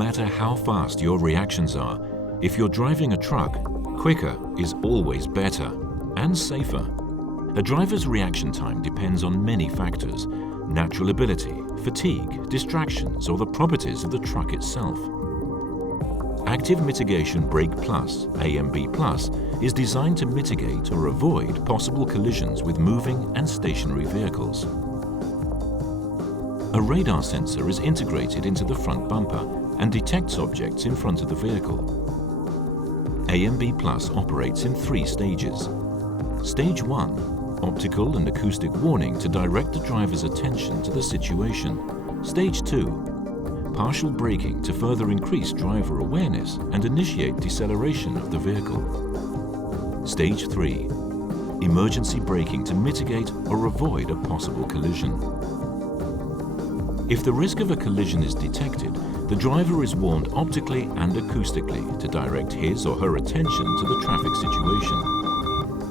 matter how fast your reactions are, if you're driving a truck, quicker is always better and safer. A driver's reaction time depends on many factors: natural ability, fatigue, distractions, or the properties of the truck itself. Active Mitigation Brake Plus, AMB Plus, is designed to mitigate or avoid possible collisions with moving and stationary vehicles. A radar sensor is integrated into the front bumper and detects objects in front of the vehicle. AMB Plus operates in 3 stages. Stage 1, optical and acoustic warning to direct the driver's attention to the situation. Stage 2, partial braking to further increase driver awareness and initiate deceleration of the vehicle. Stage 3, emergency braking to mitigate or avoid a possible collision. If the risk of a collision is detected, the driver is warned optically and acoustically to direct his or her attention to the traffic situation.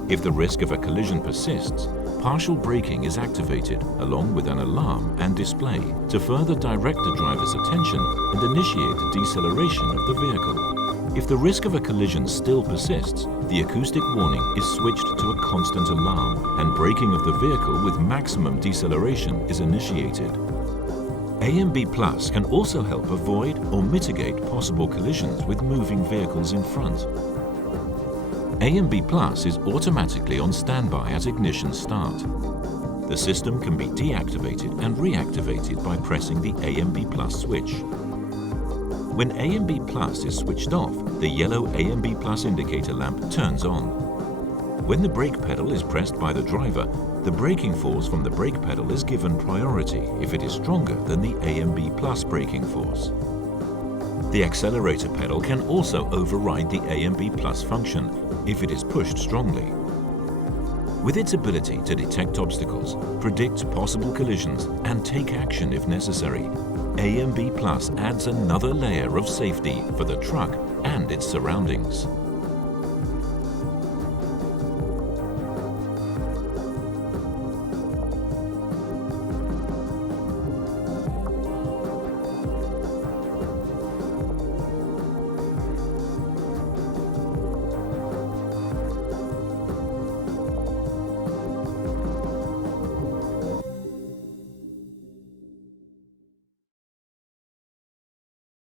If the risk of a collision persists, partial braking is activated along with an alarm and display to further direct the driver's attention and initiate the deceleration of the vehicle. If the risk of a collision still persists, the acoustic warning is switched to a constant alarm and braking of the vehicle with maximum deceleration is initiated. AMB Plus can also help avoid or mitigate possible collisions with moving vehicles in front. AMB Plus is automatically on standby at ignition start. The system can be deactivated and reactivated by pressing the AMB Plus switch. When AMB Plus is switched off, the yellow AMB Plus indicator lamp turns on. When the brake pedal is pressed by the driver, the braking force from the brake pedal is given priority if it is stronger than the AMB Plus braking force. The accelerator pedal can also override the AMB Plus function if it is pushed strongly. With its ability to detect obstacles, predict possible collisions, and take action if necessary, AMB Plus adds another layer of safety for the truck and its surroundings.